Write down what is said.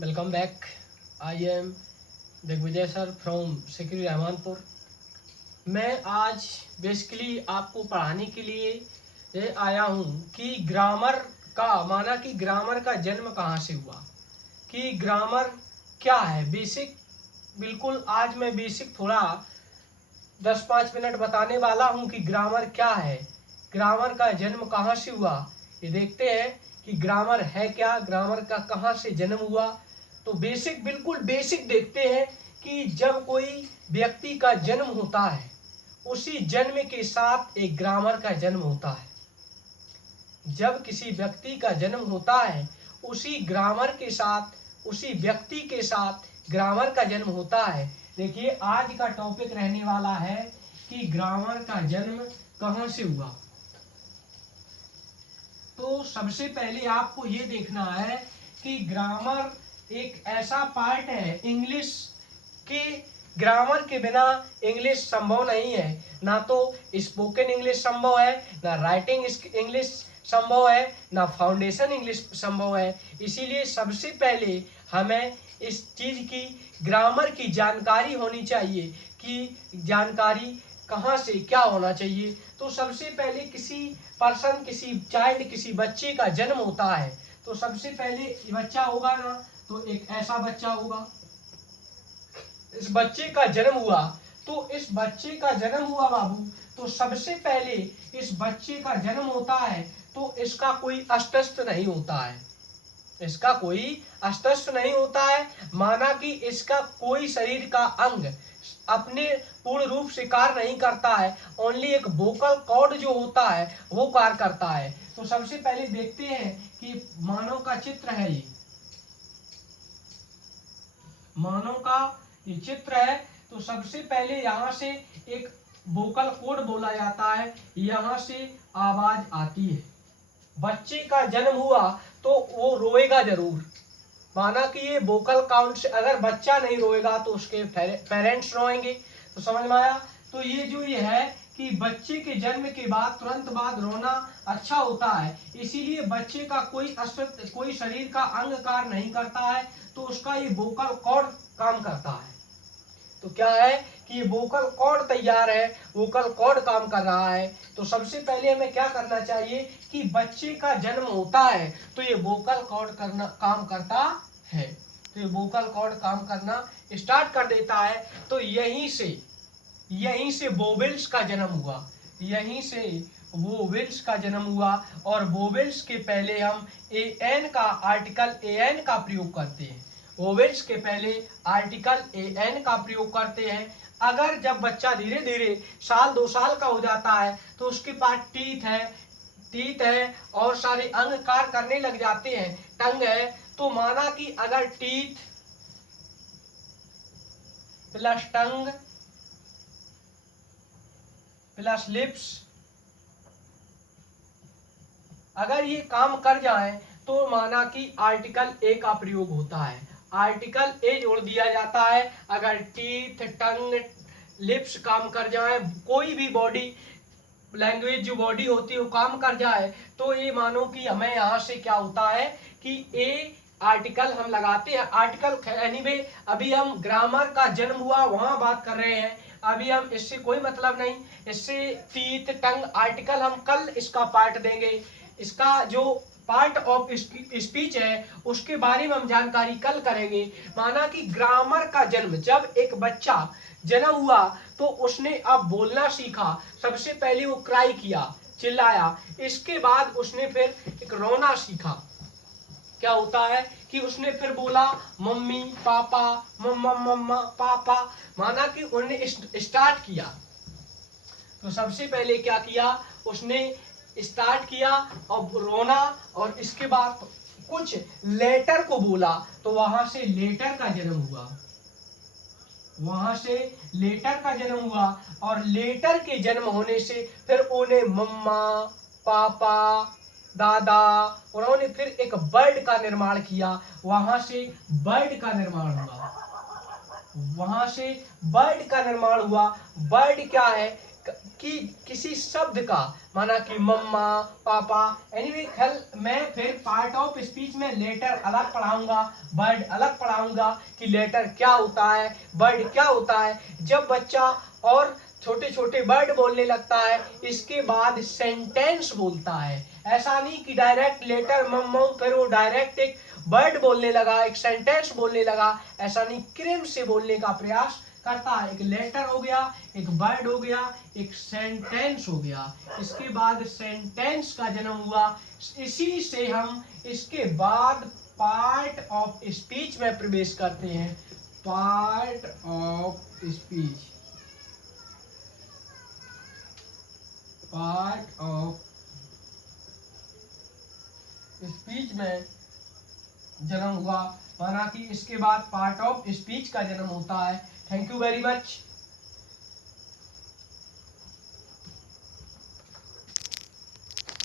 Welcome back. I am Digvijay sir from Sikri Rahmanpur. मैं आज basically आपको पढ़ाने के लिए ये आया हूँ कि ग्रामर का माना कि ग्रामर का जन्म कहाँ से हुआ, कि ग्रामर क्या है। बेसिक बिल्कुल आज मैं बेसिक थोड़ा 10-5 मिनट बताने वाला हूँ कि ग्रामर क्या है, ग्रामर का जन्म कहाँ से हुआ। ये देखते हैं कि ग्रामर है क्या, ग्रामर का कहाँ से जन्म हुआ। तो बेसिक बिल्कुल बेसिक देखते हैं कि जब कोई व्यक्ति का जन्म होता है उसी जन्म के साथ एक ग्रामर का जन्म होता है। जब किसी व्यक्ति का जन्म होता है उसी ग्रामर के साथ, उसी व्यक्ति के साथ ग्रामर का जन्म होता है। देखिए आज का टॉपिक रहने वाला है कि ग्रामर का जन्म कहाँ से हुआ। तो सबसे पहले आपको ये देखना है कि ग्रामर एक ऐसा पार्ट है इंग्लिश के, ग्रामर के बिना इंग्लिश संभव नहीं है। ना तो स्पोकन इंग्लिश संभव है, ना राइटिंग इंग्लिश संभव है, ना फाउंडेशन इंग्लिश संभव है। इसीलिए सबसे पहले हमें इस चीज की, ग्रामर की जानकारी होनी चाहिए कि जानकारी कहाँ से क्या होना चाहिए। तो सबसे पहले किसी पर्सन, किसी चाइल्ड, किसी बच्चे का जन्म होता है तो सबसे पहले बच्चा होगा ना, तो एक ऐसा बच्चा होगा। इस बच्चे का जन्म हुआ तो इस बच्चे का जन्म हुआ बाबू, तो सबसे पहले इस बच्चे का जन्म होता है तो इसका कोई अस्तित्व नहीं होता है, इसका कोई अस्तित्व नहीं होता है। माना कि इसका कोई शरीर का अंग अपने पूर्ण रूप से कार्य नहीं करता है, ओनली एक वोकल कॉर्ड जो होता है वो कार्य करता है। तो सबसे पहले देखते हैं कि मानव का चित्र है, ये मानव का ये चित्र है। तो सबसे पहले यहाँ से एक वोकल कॉर्ड बोला जाता है, यहाँ से आवाज आती है। बच्चे का जन्म हुआ तो वो रोएगा जरूर। माना कि ये वोकल काउंट से अगर बच्चा नहीं रोएगा तो उसके पेरेंट्स रोएंगे। तो समझ में आया। तो ये जो ये है कि बच्चे के जन्म के बाद तुरंत बाद रोना अच्छा होता है, इसीलिए बच्चे का कोई अस्तित्व, कोई शरीर का अंग कार्य नहीं करता है तो उसका ये वोकल कॉर्ड काम करता है। तो क्या है कि ये वोकल कॉर्ड तैयार है, वोकल कॉर्ड काम कर रहा है। तो सबसे पहले हमें क्या करना चाहिए कि बच्चे का जन्म होता है तो ये वोकल कॉर्ड करना काम करता है, तो ये वोकल कॉर्ड काम करना स्टार्ट कर देता है। तो यहीं से वोवेल्स का जन्म हुआ, यहीं से वोवेल्स का जन्म हुआ। और वोवेल्स के पहले हम ए एन का, आर्टिकल ए एन का प्रयोग करते हैं। वोवेल्स के पहले आर्टिकल ए एन का प्रयोग करते हैं। अगर जब बच्चा धीरे धीरे 1-2 साल का हो जाता है तो उसके पास टीथ है और सारे अंग कार्य करने लग जाते हैं, टंग है। तो माना कि अगर टीथ प्लस टंग प्लस लिप्स अगर ये काम कर जाए तो माना कि आर्टिकल ए का प्रयोग होता है, आर्टिकल ए जोड़ दिया जाता है। अगर टीथ, टंग, लिप्स काम कर जाए, कोई भी बॉडी लैंग्वेज जो बॉडी होती है वो काम कर जाए, तो ये मानो कि हमें यहाँ से क्या होता है कि ए आर्टिकल हम लगाते हैं। आर्टिकल एनीवे अभी हम ग्रामर का जन्म हुआ वहां बात कर रहे हैं, अभी हम इससे कोई मतलब नहीं। इससे टीथ, टंग, आर्टिकल हम कल इसका पार्ट देंगे, इसका जो पार्ट ऑफ स्पीच है उसके बारे में हम जानकारी कल करेंगे। माना कि ग्रामर का जन्म, जब एक बच्चा जन्म हुआ तो उसने अब बोलना सीखा। सबसे पहले वो क्राई किया, चिल्लाया, इसके बाद उसने फिर एक रोना सीखा। क्या होता है कि उसने फिर बोला मम्मी पापा, मम्मा मम्मा पापा। माना कि उन्होंने स्टार्ट किया। तो सबसे पहले क्या किया, उसने स्टार्ट किया और रोना, और इसके बाद कुछ लेटर को बोला तो वहां से लेटर का जन्म हुआ, वहां से लेटर का जन्म हुआ। और लेटर के जन्म होने से फिर उन्हें मम्मा, पापा, दादा, उन्होंने फिर एक वर्ड का निर्माण किया, वहां से वर्ड का निर्माण हुआ, वहां से वर्ड का निर्माण हुआ। वर्ड क्या है कि किसी शब्द का, माना कि मम्मा, पापा, एनीवे मैं फिर पार्ट ऑफ स्पीच में लेटर अलग पढ़ाऊंगा, वर्ड अलग पढ़ाऊंगा कि लेटर क्या होता है, वर्ड क्या होता है। जब बच्चा और छोटे छोटे वर्ड बोलने लगता है, इसके बाद सेंटेंस बोलता है। ऐसा नहीं कि डायरेक्ट लेटर मम्मा फिर वो डायरेक्ट एक वर्ड बोलने लगा, एक सेंटेंस बोलने लगा, ऐसा नहीं, क्रम से बोलने का प्रयास करता है। एक लेटर हो गया, एक वर्ड हो गया, एक सेंटेंस हो गया, इसके बाद सेंटेंस का जन्म हुआ। इसी से हम इसके बाद पार्ट ऑफ स्पीच में प्रवेश करते हैं। Part of speech, part of speech में जन्म हुआ, माना कि इसके बाद पार्ट ऑफ स्पीच का जन्म होता है। Thank you very much.